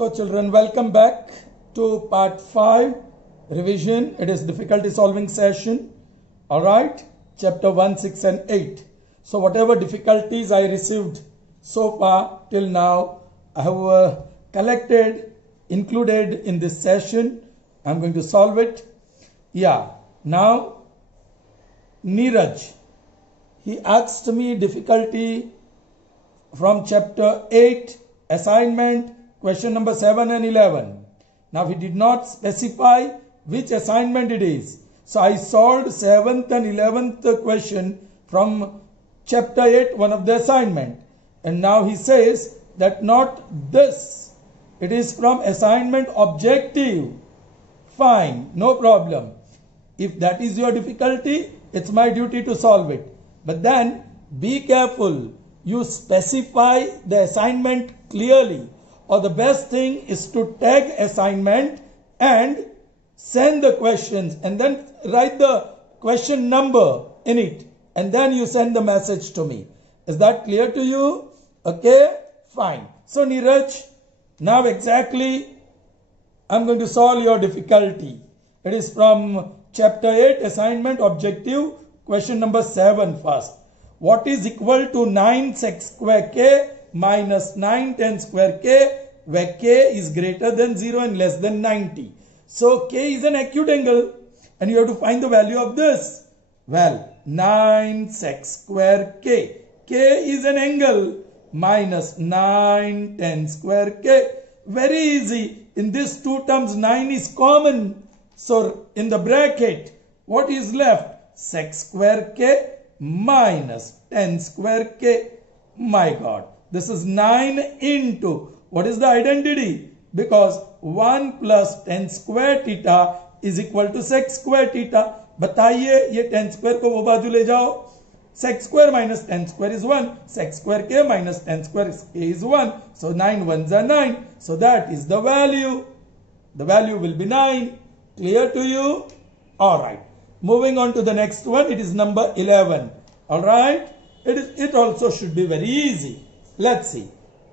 So children, welcome back to part 5 revision. It is difficulty solving session. Alright, chapter 1, 6 and 8. So whatever difficulties I received so far till now, I have collected, included in this session. I am going to solve it. Yeah, now Neeraj, he asked me difficulty from chapter 8, assignment, question number 7 and 11. Now he did not specify which assignment it is. So I solved 7th and 11th question from chapter 8, one of the assignment. And now he says that not this. It is from assignment objective. Fine, no problem. If that is your difficulty, it's my duty to solve it. But then be careful. You specify the assignment clearly. Or the best thing is to tag assignment and send the questions and then write the question number in it. And then you send the message to me. Is that clear to you? Okay, fine. So Neeraj, now exactly I'm going to solve your difficulty. It is from chapter 8, assignment objective, question number 7 first. What is equal to 9 sec square k minus 9 tan square k, where k is greater than 0 and less than 90. So k is an acute angle and you have to find the value of this. Well, 9 sec square k. K is an angle minus 9 tan square k. Very easy. In these two terms, 9 is common. So in the bracket, what is left? Sec square k minus tan square k. My God, this is 9 into, what is the identity? Because 1 plus tan square theta is equal to sec square theta. बताइए ये tan square को वो बाजू ले जाओ. Sec square minus tan square is 1. Sec square k minus tan square k is 1. So 9 ones are 9. So that is the value. The value will be 9. Clear to you? Alright. Moving on to the next one. It is number 11. Alright. It also should be very easy. Let's see.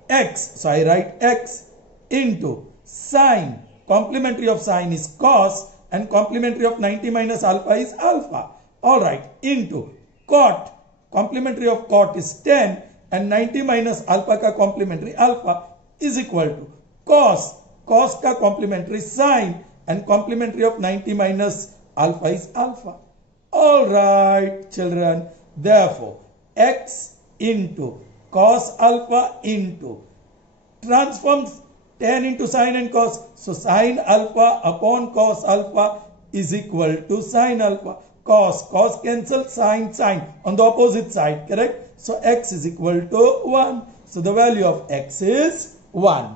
X. So I write X into sine. Complementary of sine is cos. And complementary of 90 minus alpha is alpha. Alright. Into cot. Complementary of cot is 10 and 90 minus alpha ka complementary alpha is equal to cos. Cos ka complementary sine and complementary of 90 minus alpha is alpha. Alright children. Therefore, x into cos alpha into transforms 10 into sine and cos. So sine alpha upon cos alpha is equal to sine alpha. Cos cancel, sine on the opposite side, correct? So x is equal to 1. So the value of x is 1.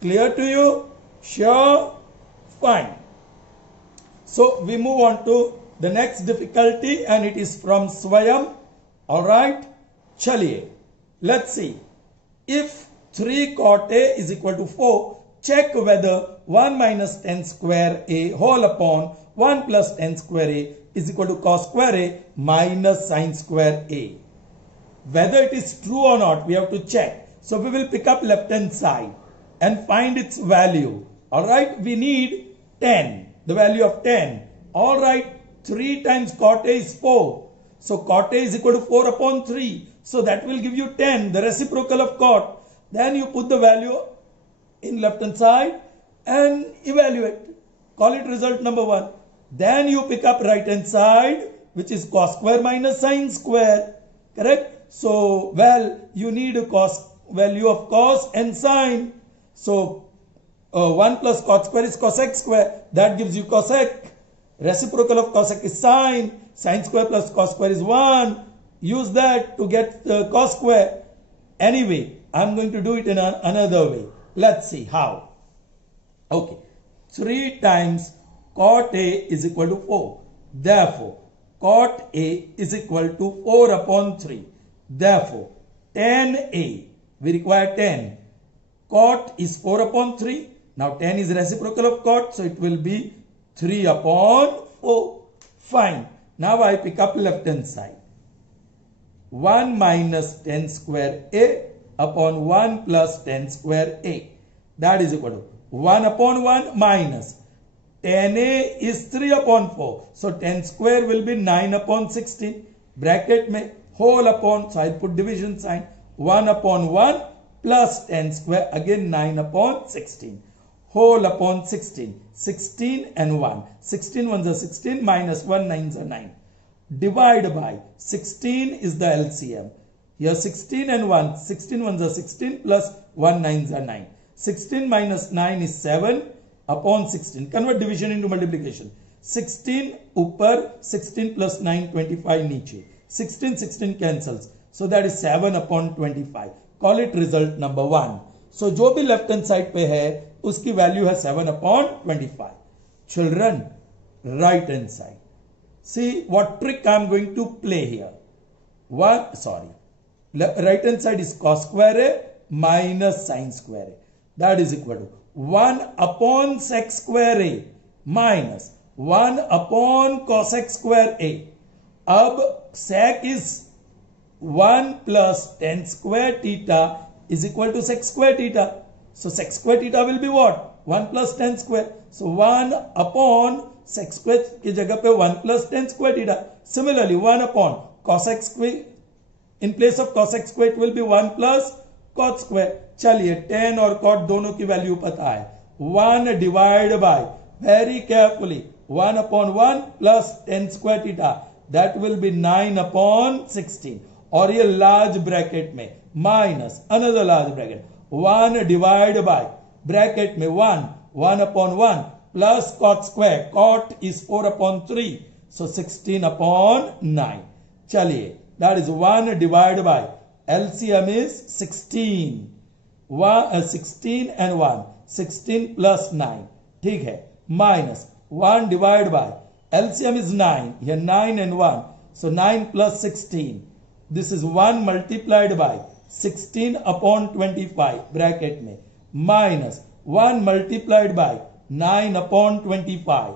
Clear to you? Sure? Fine. So we move on to the next difficulty and it is from Swayam. Alright? Chaliye. Let's see. If 3 cot A is equal to 4, check whether 1 minus tan square A whole upon 1 plus tan square A is equal to cos square A minus sine square A. Whether it is true or not, we have to check. So we will pick up left hand side and find its value. Alright, we need 10, the value of 10. Alright, 3 times cot A is 4. So cot A is equal to 4 upon 3. So that will give you 10, the reciprocal of cot. Then you put the value in left hand side and evaluate. Call it result number 1. Then you pick up right hand side, which is cos square minus sine square. Correct? So, well, you need a cos value of cos and sine. So, 1 plus cos square is cosec square. That gives you cosec. Reciprocal of cosec is sine. Sine square plus cos square is 1. Use that to get cos square. Anyway, I'm going to do it in another way. Let's see how. Okay. 3 times cot A is equal to 4. Therefore, cot A is equal to 4 upon 3. Therefore, tan A, we require 10. Cot is 4 upon 3. Now, tan is reciprocal of cot, so it will be 3 upon 4. Fine. Now, I pick up left hand side. 1 minus tan square A upon 1 plus tan square A. that is equal to 1 upon 1 minus 10a is 3 upon 4. So 10 square will be 9 upon 16. Bracket में whole upon, so I put division sign. 1 upon 1 plus 10 square, again 9 upon 16. Whole upon 16. 16 and 1. 16 ones are 16 minus 1 9s are 9. Divide by 16 is the LCM. Here 16 and 1. 16 ones are 16 plus 1 9s are 9. 16 minus 9 is 7 upon 16. Convert division into multiplication. 16 ऊपर, 16 plus 9 25 नीचे. 16 cancels. So that is 7 upon 25. Call it result number 1. So जो भी left hand side पे है उसकी value है 7 upon 25. Children, right hand side. See what trick I am going to play here. Right hand side is cos square A minus sin square A. That is equal to 1 upon sec square A minus 1 upon cosec square A. अब sec is 1 plus tan square theta is equal to sec square theta. So sec square theta will be what? 1 plus tan square. So 1 upon sec square की जगह पे 1 plus tan square theta. Similarly 1 upon cosec square, in place of cosec square it will be 1 plus cot square. चलिए tan और cot दोनों की value पता है. 1 divided by, very carefully, 1 upon 1 plus tan square theta. That will be 9 upon 16. और ये large bracket में minus another large bracket. 1 divided by, bracket में 1 upon 1 plus cot square. Cot is 4 upon 3. So 16 upon 9. चलिए, that is 1 divided by, LCM is 16. 16 and 1. 16 plus 9. ठीक है. Minus 1 divided by, LCM is 9. Here 9 and 1. So 9 plus 16. This is 1 multiplied by 16 upon 25. Bracket में. Minus 1 multiplied by 9 upon 25.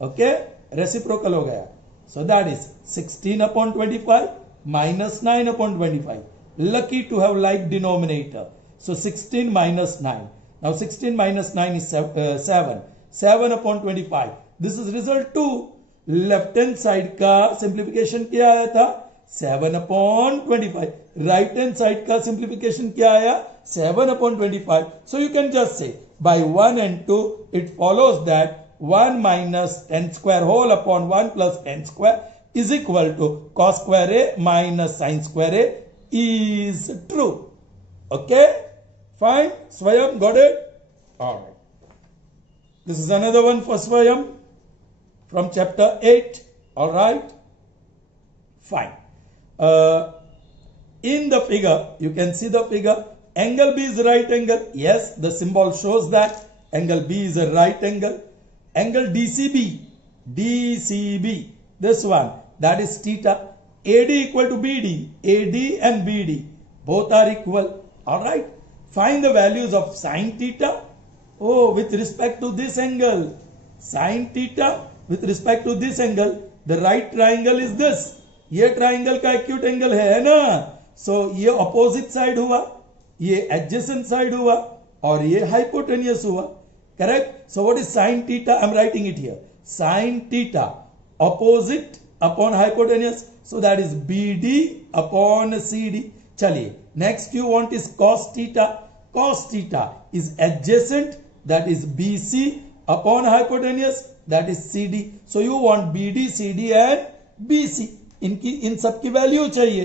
Okay? Reciprocal हो गया. So that is 16 upon 25 minus 9 upon 25. Lucky to have like denominator. So 16 minus 9. Now 16 minus 9 is 7. 7 upon 25. This is result 2. Left hand side का simplification क्या आया था? 7 upon 25. Right hand side का simplification क्या आया? 7 upon 25. So you can just say by 1 and 2 it follows that 1 minus tan square whole upon 1 plus tan square is equal to cos square A minus sin square A is true. Okay? Fine? Swayam, got it? Alright. This is another one for Swayam from chapter 8. Alright? Fine. In the figure, you can see the figure. Angle B is a right angle. Yes, the symbol shows that angle B is a right angle. Angle DCB, this one, that is theta. AD equal to BD, AD and BD, both are equal. Alright. Find the values of sin theta. Oh, with respect to this angle. Sin theta with respect to this angle. The right triangle is this. ये triangle का acute angle है ना. So ये opposite side हुआ, ये adjacent side हुआ और ये hypotenuse हुआ. Correct? So what is sin theta? I am writing it here. Sin theta opposite upon hypotenuse. So that is BD upon CD. चलिए. Next you want is cos theta. Cos theta is adjacent, that is BC upon hypotenuse, that is CD. So you want BD, CD and BC. इन सब की value चाहिए.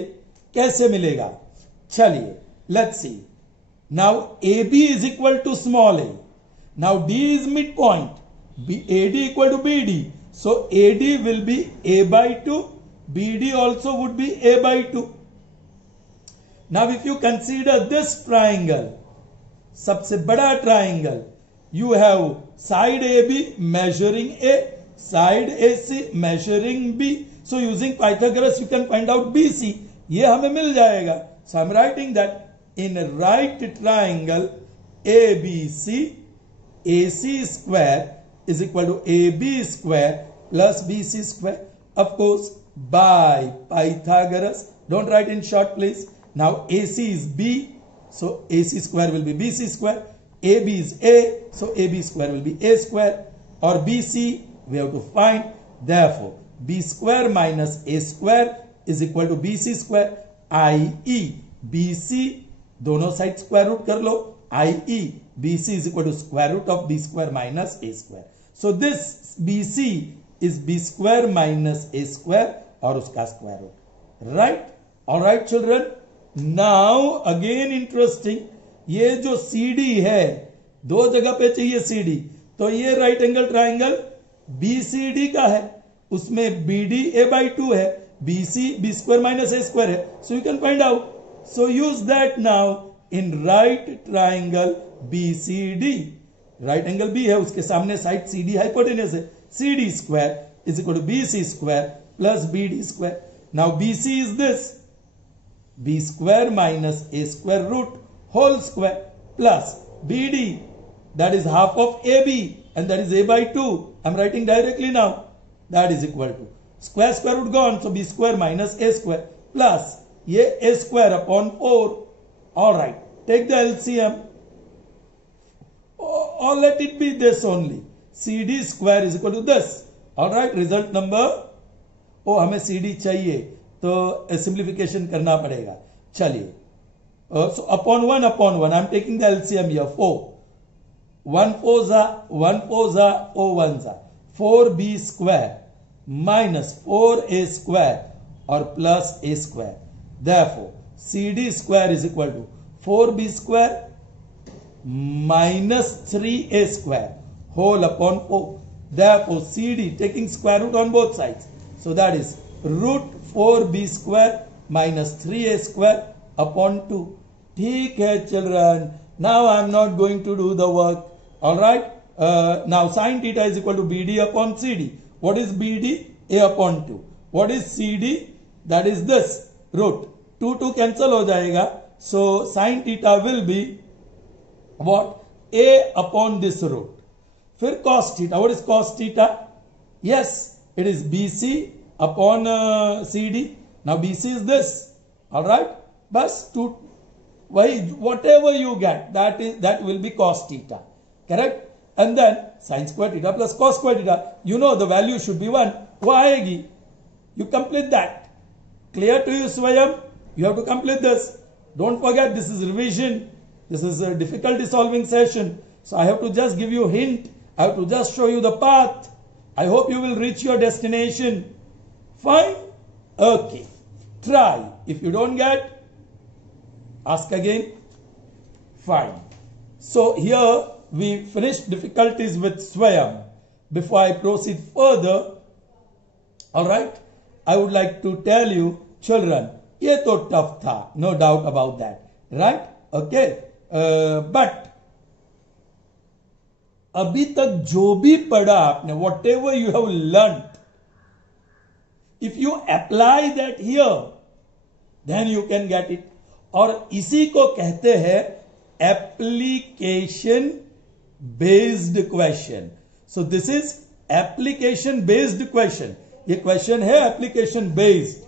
कैसे मिलेगा? चलिए. Let's see. Now AB is equal to small a. Now D is midpoint. AD equal to BD. So AD will be A by 2. BD also would be A by 2. Now if you consider this triangle, सबसे बड़ा triangle, you have side AB measuring A, side AC measuring B. So using Pythagoras you can find out BC. ये हमें मिल जाएगा. So I'm writing that in a right triangle ABC, AC square is equal to AB square plus BC square. Of course, by Pythagoras. Don't write in short, please. Now AC is B. So AC square will be BC square. AB is A, so AB square will be A square, or BC we have to find. Therefore, B square minus A square is equal to BC square, i.e. BC दोनों side square root कर लो, i.e. BC is equal to square root of B square minus A square. So this BC is B square minus A square और उसका square root, right? Alright children, now again interesting, ये जो CD है, दो जगह पे चाहिए CD, तो ये राइट एंगल ट्राइंगल BCD का है, उसमें BD A/2 है, BC B square minus A square है, so you can find out. So use that now in right triangle BCD. Right angle B है, उसके सामने साइड CD हाइपोटेनस है, CD square is equal to BC square plus BD square. Now BC is this, B square minus A square root whole square plus BD, that is half of AB and that is A/2. I'm writing directly now. That is equal to square root gone, so B square minus A square plus ये A square upon 4. All right, take the LCM, or let it be this only. CD square is equal to this. All right, result number, ओ हमें CD चाहिए तो simplification करना पड़ेगा. चलिए, so upon 1 I'm taking the LCM here. 4 1 4 za 4 1 za 4B square minus 4A square or plus A square. Therefore, CD square is equal to 4B square minus 3A square whole upon 4. Therefore, CD taking square root on both sides. So that is root 4B square minus 3A square upon 2. ठीक है children. Now I am not going to do the work. Alright. Now sin theta is equal to BD upon CD. What is BD? A upon 2. What is CD? That is this root. 2 cancel हो जाएगा. So sin theta will be what? A upon this root. फिर cos theta. What is cos theta? Yes, it is BC upon CD. Now BC is this. All right. Bas 2. Why? Whatever you get, that will be cos theta. Correct? And then sin square theta plus cos square theta. You know the value should be 1. वो आएगी. You complete that. Clear to you, Swayam? You have to complete this. Don't forget, this is revision. This is a difficulty solving session. So I have to just give you a hint. I have to just show you the path. I hope you will reach your destination. Fine? Okay. Try. If you don't get, ask again. Fine. So here we finished difficulties with Swayam. Before I proceed further, alright, I would like to tell you, children, ये तो tough था, no doubt about that, right? Okay, but अभी तक जो भी पढ़ा आपने, whatever you have learned, if you apply that here, then you can get it. और इसी को कहते हैं application based question. So this is application based question. ये question है application based.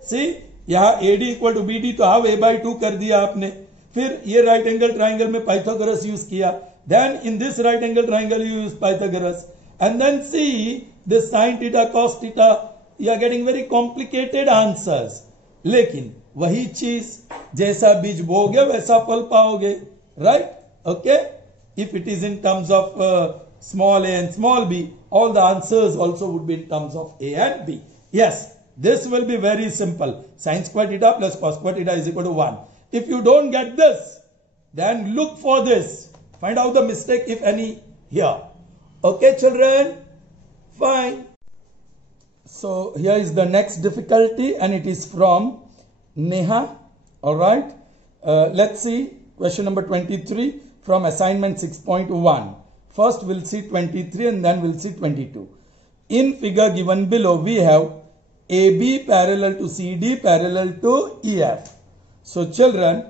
See, यहाँ AD इक्वल टू BD तो half A/2 कर दिया आपने. फिर ये राइट एंगल ट्राइंगल में पाइथागोरस यूज किया. Then in this right angle triangle you use Pythagoras. And then see this sin theta cos theta, you are getting very complicated answers. लेकिन वही चीज, जैसा बीज बोगे वैसा फल पाओगे. Right? Okay? If it is in terms of small a and small b, all the answers also would be in terms of a and b. Yes. This will be very simple. Sin square theta plus cos square theta is equal to 1. If you don't get this, then look for this. Find out the mistake, if any, here. Okay, children? Fine. So, here is the next difficulty and it is from Neha. Alright. Let's see question number 23 from assignment 6.1. First, we'll see 23 and then we'll see 22. In figure given below, we have AB parallel to CD parallel to EF. So children,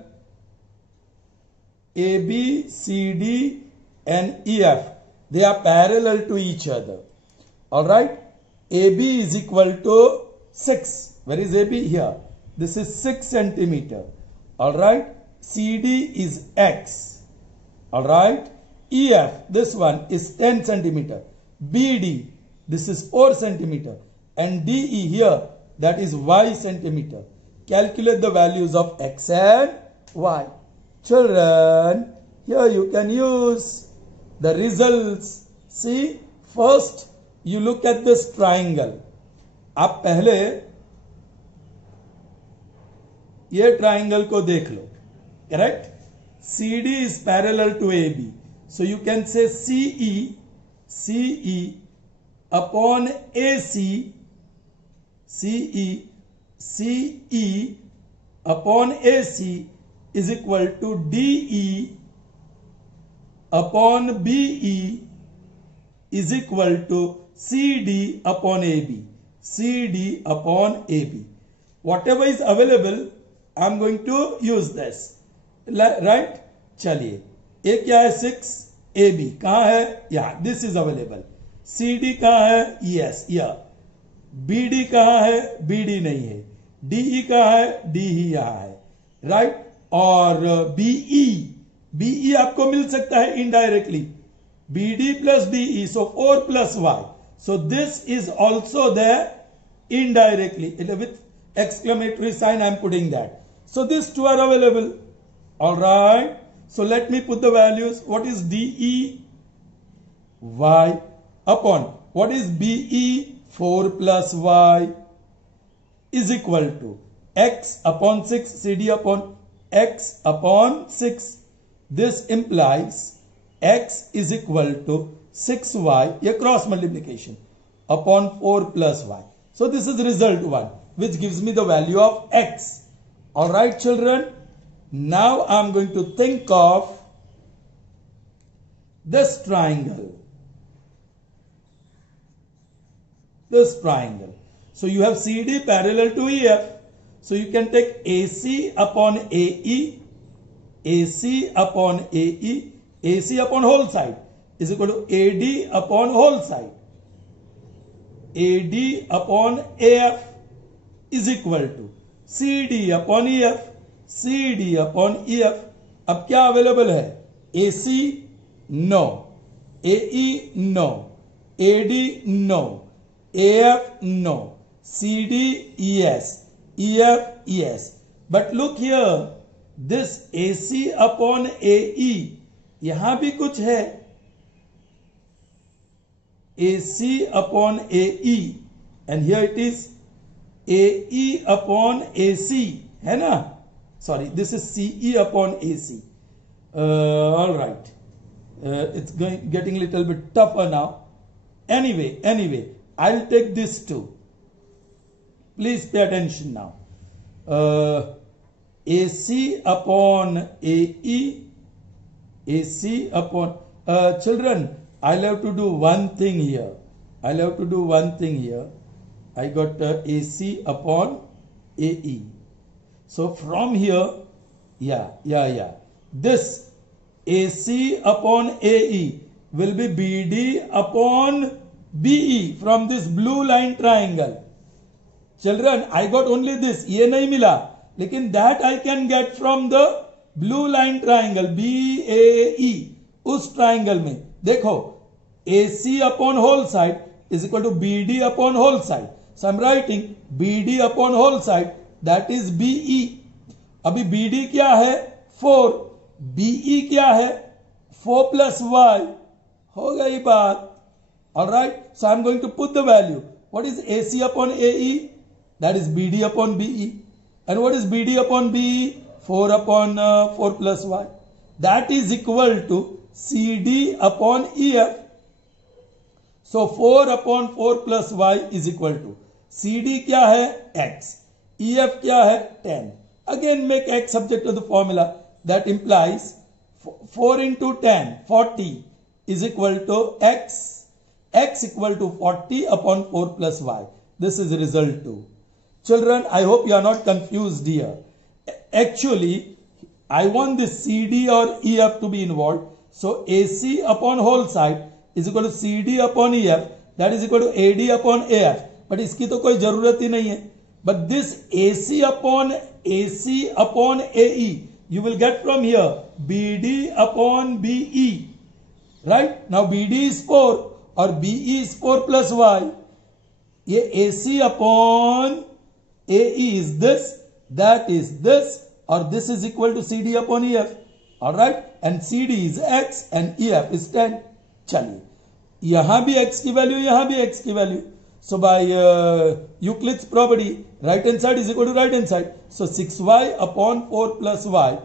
AB, CD and EF, they are parallel to each other. Alright. AB is equal to 6. Where is AB? Here. This is 6 centimeter. Alright. CD is X. All right. EF, this one is 10 centimeter. BD, this is 4 centimeter. And DE here, that is Y centimeter. Calculate the values of X and Y. Children, here you can use the results. See, first you look at this triangle. आप पहले ये triangle को देख लो. Correct? CD is parallel to AB. So you can say CE upon AC, CE upon AC is equal to DE upon BE is equal to CD upon AB. CD upon AB. Whatever is available, I am going to use this. Right? चलिए, A क्या है 6, AB कहाँ है? यहाँ, this is available. CD कहाँ है? Yes, yeah. BD कहाँ है? BD नहीं है. DE कहाँ है? D ही यहाँ है. Right? और BE आपको मिल सकता है indirectly. BD plus DE, so 4 plus Y. So this is also there indirectly. With exclamatory sign I am putting that. So these two are available. Alright. So let me put the values. What is DE? Y upon. What is BE? 4 plus Y is equal to X upon 6. CD upon X upon 6. This implies X is equal to 6Y. A cross multiplication upon 4 plus Y. So this is result 1, which gives me the value of X. Alright children. Now I am going to think of this triangle. This triangle. So you have CD parallel to EF. So you can take AC upon AE, AC upon AE, AC upon whole side is equal to AD upon whole side. AD upon AF is equal to CD upon EF. CD upon EF. अब क्या available है? AC no, AE no, AD no, AF no, CD yes, EF yes. But look here, this AC upon AE यहां भी कुछ है. AC upon AE and here it is AE upon AC है ना? Sorry, this is CE upon AC. All right. It's getting a little bit tougher now. Anyway, I'll take this too. Please pay attention now. AC upon AE, AC upon... children, I'll have to do one thing here. I got AC upon AE. So from here, this AC upon AE will be BD upon BE from this blue line triangle. Children, I got only this. ये नहीं मिला. लेकिन that I can get from the blue line triangle BAE. उस triangle में देखो AC upon whole side is equal to BD upon whole side. So I'm writing BD upon whole side. That is BE. अभी BD क्या है? 4. BE क्या है? 4 plus Y. हो गई बात. Alright. So I'm going to put the value. What is AC upon AE? That is BD upon BE. And what is BD upon BE? 4 upon 4 plus Y. That is equal to CD upon EF. So 4 upon 4 plus Y is equal to CD क्या है? X. EF क्या है? 10. Again make X subject to the formula. That implies 4 into 10, 40 is equal to X. X equal to 40 upon 4 plus Y. This is result 2. Children, I hope you are not confused here. Actually, I want this CD or EF to be involved. So AC upon whole side is equal to CD upon EF. That is equal to AD upon AF. But इसकी तो कोई जरूरत ही नहीं है. But this AC upon AE, you will get from here BD upon BE. Right? Now BD is 4 or BE is 4 plus Y. ये AC upon AE is this, that is this, or this is equal to CD upon EF. Alright? And CD is X and EF is 10. चलिए, यहां भी X की value, यहां भी X की value. So by Euclid's property, right hand side is equal to right hand side. So 6Y upon 4 plus Y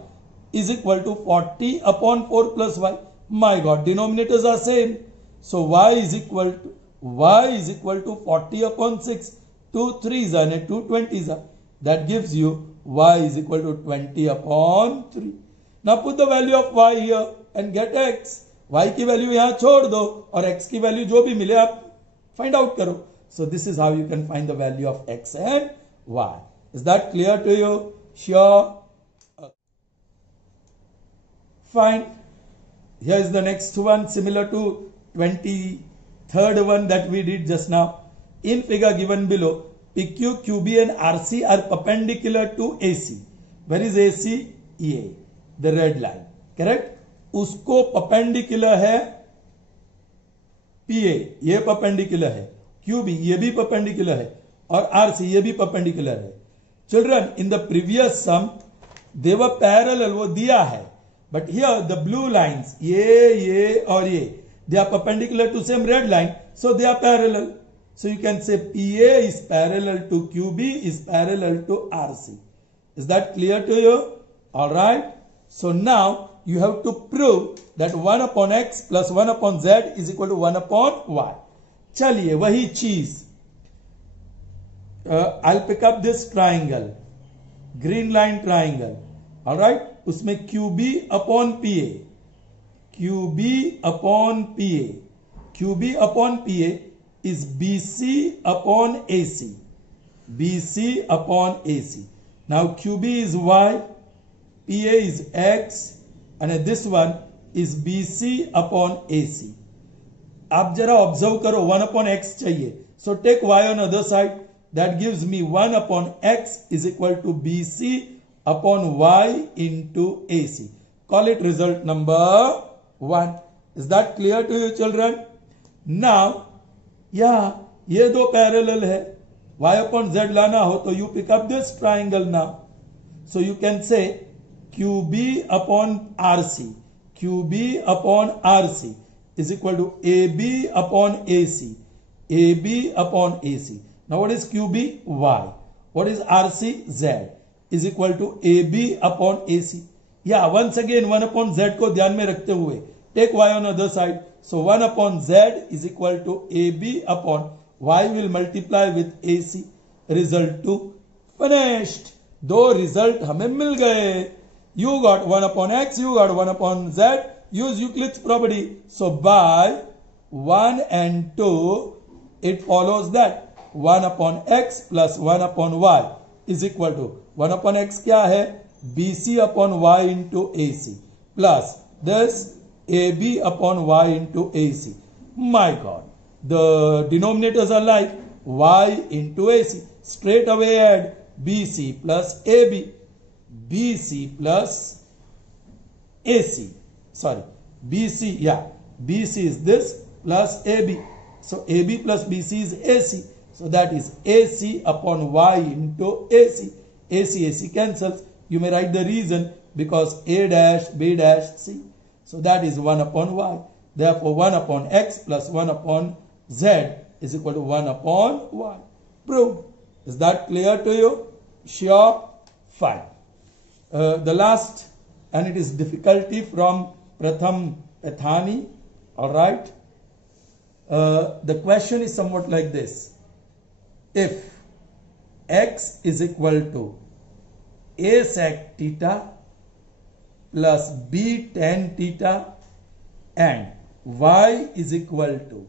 is equal to 40 upon 4 plus Y. My God, denominators are same. So Y is equal to 40 upon 6. 2 3s are and 2 20s are. That gives you Y is equal to 20 upon 3. Now put the value of Y here and get X. Y की value यहां छोड़ दो और X की value जो भी मिले आप find out करो. So this is how you can find the value of X and Y. Is that clear to you? Sure. Fine. Here is the next one similar to 23rd one that we did just now. In figure given below, PQ, QB and RC are perpendicular to AC. Where is AC? EA. The red line. Correct? उसको perpendicular है PA. ये perpendicular है. QB ये भी perpendicular है. और RC ये भी perpendicular है. Children, in the previous sum, they were parallel. वो दिया है. But here the blue lines, ये और ये, they are perpendicular to same red line, so they are parallel. So you can say PA is parallel to QB is parallel to RC. Is that clear to you? Alright. So now you have to prove that 1 upon X plus 1 upon Z is equal to 1 upon Y. चलिए वही चीज. I'll pick up this triangle, green line triangle. Alright. उसमें QB upon PA, QB upon PA, QB upon PA is BC upon AC, BC upon AC. Now QB is Y, PA is X, and this one is BC upon AC. आप जरा observe करो, 1 upon X चाहिए. So take Y on other side. That gives me 1 upon X is equal to BC upon Y into AC. Call it result number 1. Is that clear to you, children? Now, yeah, ये दो parallel है. Y upon Z लाना हो तो you pick up this triangle now. So you can say QB upon RC, QB upon RC is equal to AB upon AC, AB upon AC. Now what is QB? Y. What is RC? Z. Is equal to AB upon AC. Yeah, once again 1 upon Z को ध्यान में रखते हुए take Y on other side. So 1 upon Z is equal to AB upon Y will multiply with AC. Result 2. Finished. दो result हमें मिल गए. You got 1 upon X, you got 1 upon Z. Use Euclid's property. So by 1 and 2, it follows that 1 upon X plus 1 upon Y is equal to 1 upon X क्या है? BC upon Y into AC plus this AB upon Y into AC. My God, the denominators are like Y into AC. Straight away add BC plus AB, BC plus AC. Sorry, BC, yeah, BC is this plus AB. So AB plus BC is AC. So that is AC upon Y into AC. AC cancels. You may write the reason because A dash, B dash, C. So that is 1 upon Y. Therefore 1 upon X plus 1 upon Z is equal to 1 upon Y. Proved. Is that clear to you? Sure? Fine. The last, and it is difficulty from Pratham Pathani. Alright. The question is somewhat like this. If X is equal to A sec theta plus B tan theta and Y is equal to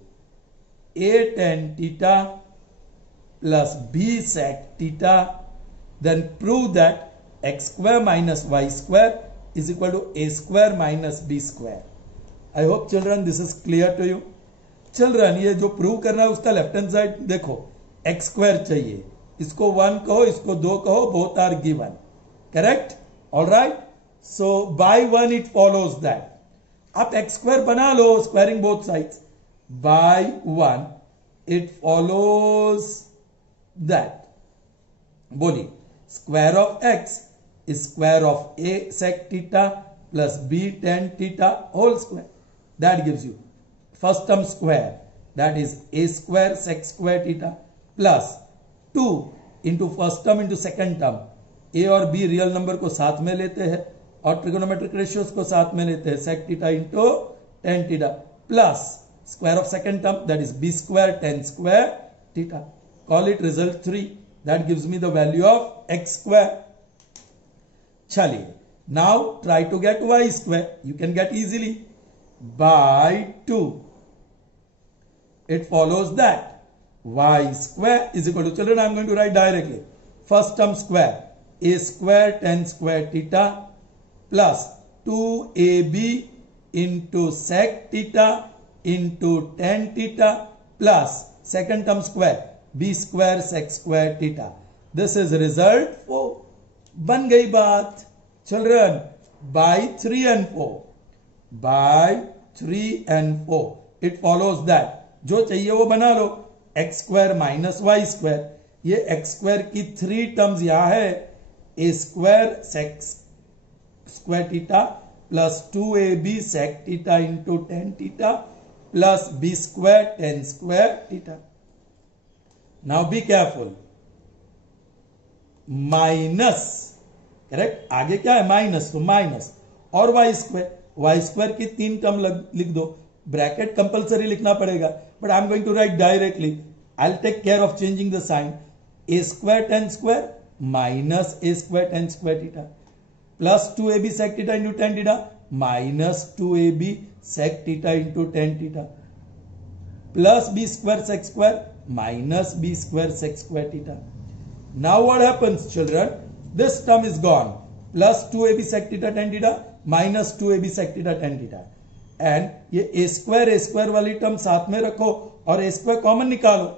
A tan theta plus B sec theta, then prove that X square minus Y square is equal to A square minus B square. I hope children this is clear to you. Children, ये जो prove करना है उसका left hand side देखो, x square चाहिए, इसको 1 कहो, इसको 2 कहो, both are given. Correct? Alright. So by 1 it follows that. आप x square बना लो, squaring both sides. By 1 it follows that. बोलिए, square of x is square of a sec theta plus b tan theta whole square. That gives you first term square, that is a square sec square theta plus 2 into first term into second term. a और b real number को साथ में लेते हैं और trigonometric ratios को साथ में लेते हैं, sec theta into tan theta plus square of second term, that is b square tan square theta. Call it result 3. That gives me the value of x square. चलिए, now try to get y square. You can get easily by 2. It follows that y square is equal to, children, I am going to write directly. First term square, a square tan square theta plus 2ab into sec theta into tan theta plus second term square, b square sec square theta. This is result 4. बन गई बात children. by 3 and 4, by 3 and 4 it follows that जो चाहिए वो बना लो. x square minus y square, ये x square की 3 terms यहां है, a square sec square theta plus 2ab sec theta into tan theta plus b square tan square theta. Now be careful. Minus, correct, आगे क्या है minus, तो minus और Y square की 3 टर्म लिख दो. ब्रैकेट कंपलसरी लिखना पड़ेगा, but I am going to write directly. I will take care of changing the sign. A square tan square minus a square tan square theta plus 2ab sec theta into tan theta minus 2ab sec theta into tan theta plus b square sec square minus b square sec square theta. Now what happens, children? This term is gone. Plus 2ab sec theta tan theta minus 2ab sec theta tan theta. And ये a square वाली term साथ में रखो और a square common निकालो.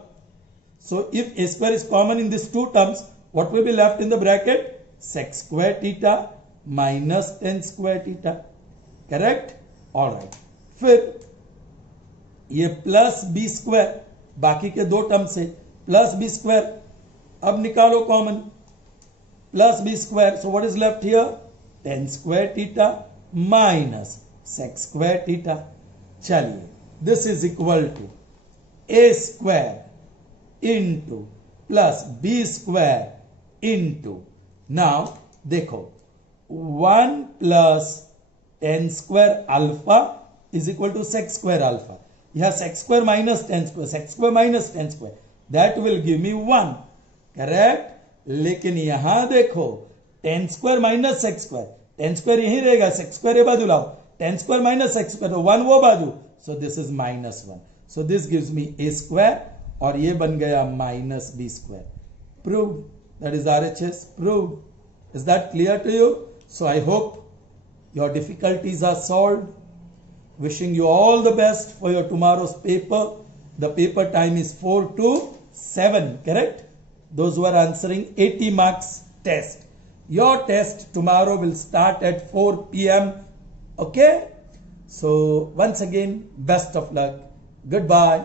So if a square is common in these two terms, what will be left in the bracket? Sec square theta minus tan square theta. Correct? All right. फिर ये plus B square बाकी के 2 term से plus B square अब निकालो common, plus B square. So what is left here? tan square theta minus sec square theta. चलिए, this is equal to A square into plus B square into, now देखो 1 plus tan square alpha is equal to sec square alpha. यह sec square minus tan square, sec square minus tan square, that will give me 1. Correct. लेकिन यहां देखो tan square minus sec square, tan square यही रहेगा, sec square ये बाजू लाओ, tan square minus sec square, तो 1 वो बाजू, so this is -1. So this gives me a square और ये बन गया minus b square. Prove. That is RHS. Prove. Is that clear to you? So I hope your difficulties are solved. Wishing you all the best for your tomorrow's paper. The paper time is 4 to 7, correct? Those who are answering 80 marks test. Your test tomorrow will start at 4 p.m. Okay? So once again, best of luck. Goodbye.